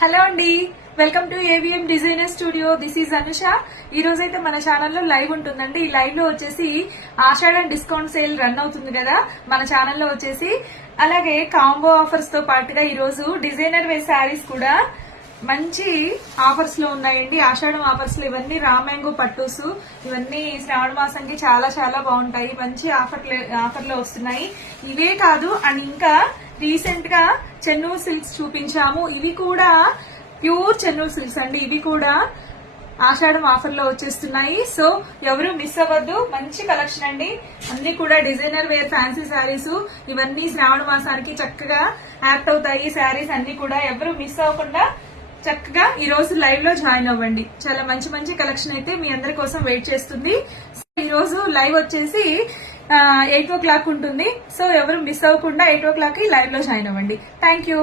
Hello అండి, welcome to AVM designer studio. This is Anusha. ఈ రోజు అయితే మన ఛానల్లో లైవ్ ఉంటుందండి. ఈ లైవ్ లో వచ్చేసి ఆషాఢ డిస్కౌంట్ సేల్ రన్ అవుతుంది కదా మన ఛానల్లో వచ్చేసి. అలాగే కాంబో ఆఫర్స్ తో పాటుగా ఈ రోజు డిజైనర్ వేర్ శారీస్ కూడా మంచి ఆఫర్స్ లో ఉన్నాయండి. ఆషాఢం ఆఫర్స్ లో ఇవన్నీ రా మ్యాంగో పట్టూస్, ఇవన్నీ శ్రావణ మాసంకి చాలా చాలా బాగుంటాయి. మంచి ఆఫర్లో వస్తున్నాయి. ఇవే కాదు అండ్ ఇంకా రీసెంట్ గా చెన్నూరు సిల్క్స్ చూపించాము. ఇవి కూడా ప్యూర్ చెన్నూరు సిల్క్స్ అండి. ఇవి కూడా ఆషాఢం ఆఫర్ లో వచ్చేస్తున్నాయి. సో ఎవరు మిస్ అవ్వద్దు. మంచి కలెక్షన్ అండి. అన్ని కూడా డిజైనర్ వేర్ ఫ్యాన్సీ శారీస్. ఇవన్నీ శ్రావణ మాసానికి చక్కగా యాక్ట్ అవుతాయి శారీస్ అన్ని కూడా. ఎవరు మిస్ అవ్వకుండా చక్కగా ఈ రోజు లైవ్ లో జాయిన్ అవ్వండి. చాలా మంచి మంచి కలెక్షన్ అయితే మీ అందరి కోసం వెయిట్ చేస్తుంది. ఈ రోజు లైవ్ వచ్చేసి 8 o'clock ఉంటుంది. సో ఎవరు మిస్ అవ్వకుండా 8 o'clock లైవ్ లో జాయిన్ అవ్వండి. Thank you.